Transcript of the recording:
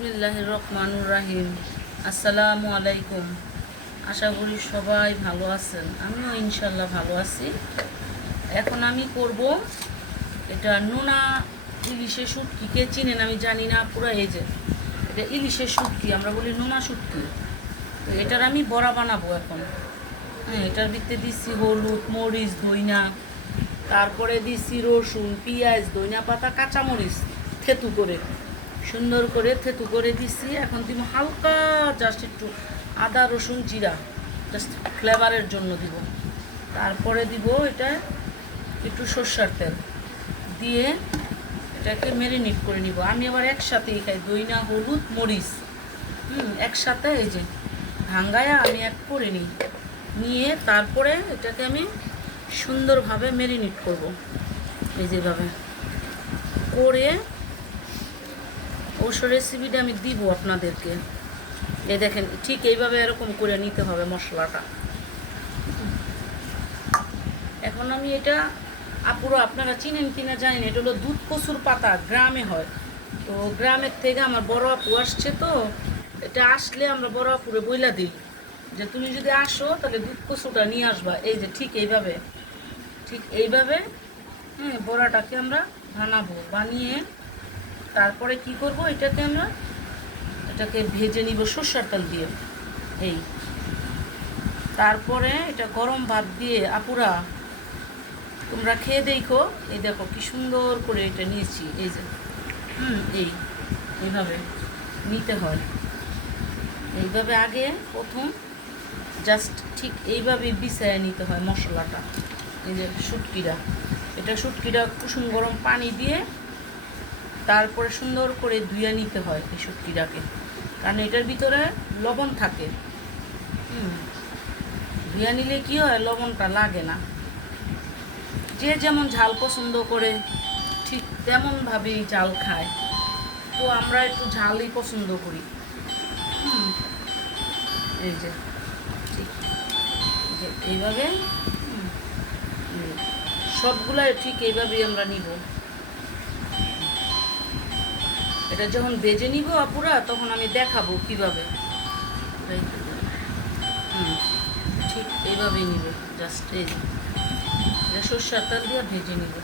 বিসমিল্লাহির রহমানুর রাহিম। আসসালামু আলাইকুম। আশা করি সবাই ভালো আছেন, আমিও ইনশাল্লাহ ভালো আছি। এখন আমি করব এটা নোনা ইলিশের শুটকি। কে চিনেন আমি জানি না, পুরো এই যে এটা ইলিশের শুটকি, আমরা বলি নোনা শুটকি। তো এটার আমি বড়া বানাবো এখন। হ্যাঁ, এটার ভিতরে দিচ্ছি হলুদ, মরিচ, ধইনা, তারপরে দিচ্ছি রসুন, পেঁয়াজ, ধইনা পাতা, কাঁচামরিচ থেতু করে সুন্দর করে থেতু করে দিচ্ছি। এখন দিব হালকা জাস্ট একটু আদা, রসুন, জিরা, জাস্ট ফ্লেভারের জন্য দিব। তারপরে দিব এটা একটু সর্ষের তেল দিয়ে এটাকে ম্যারিনেট করে নিব। আমি আবার একসাথেই খাই, দইনা, হলুদ, মরিচ একসাথে এই যে ভাঙ্গায়া আমি এক করে নিই। নিয়ে তারপরে এটাকে আমি সুন্দরভাবে ম্যারিনেট করব। এই যেভাবে করে অবশ্য রেসিপিটা আমি দিব আপনাদেরকে। এই দেখেন, ঠিক এইভাবে এরকম করে নিতে হবে মশলাটা। এখন আমি এটা আপুরো আপনারা চিনেন কিনা জানি না, এটা হলো দুধ কচুর পাতা, গ্রামে হয়। তো গ্রামের থেকে আমার বড় আপু আসছে, তো এটা আসলে আমরা বড় আপুরে বইলা দিই যে তুমি যদি আসো তাহলে দুধ কচুটা নিয়ে আসবা। এই যে ঠিক এইভাবে, ঠিক এইভাবে হ্যাঁ বড়াটাকে আমরা বানাবো। বানিয়ে তারপরে কি করব, এটাকে ভেজে নিব সর্ষের তেল দিয়ে। এই তারপরে এটা গরম ভাত দিয়ে আপুরা তোমরা খেয়ে দেখো। এই দেখো কি সুন্দর করে এটা নিয়েছি। এই যে এইভাবে নিতে হয়। এইভাবে আগে প্রথম জাস্ট ঠিক এইভাবে বিছায় নিতে হয় মশলাটা। এই যে শুটকিটা কুসুম গরম পানি দিয়ে তারপরে সুন্দর করে ধুয়ে নিতে হয় এই শুটকিটাকে, কারণ এটার ভিতরে লবণ থাকে। ধুয়ে নিলে কি হয়, লবণটা লাগে না। যে যেমন ঝাল পছন্দ করে ঠিক তেমনভাবেই ঝাল খায়, তো আমরা একটু ঝালই পছন্দ করি। এই যে ঠিক এইভাবে সবগুলাই ঠিক এইভাবেই আমরা নিব। এটা যখন ভেজে নিব আপুরা, তখন আমি দেখাবো কিভাবে। ঠিক এইভাবেই নিব, জাস্ট এই যে এটা সর্ষের তেল দিয়ে ভেজে নিব।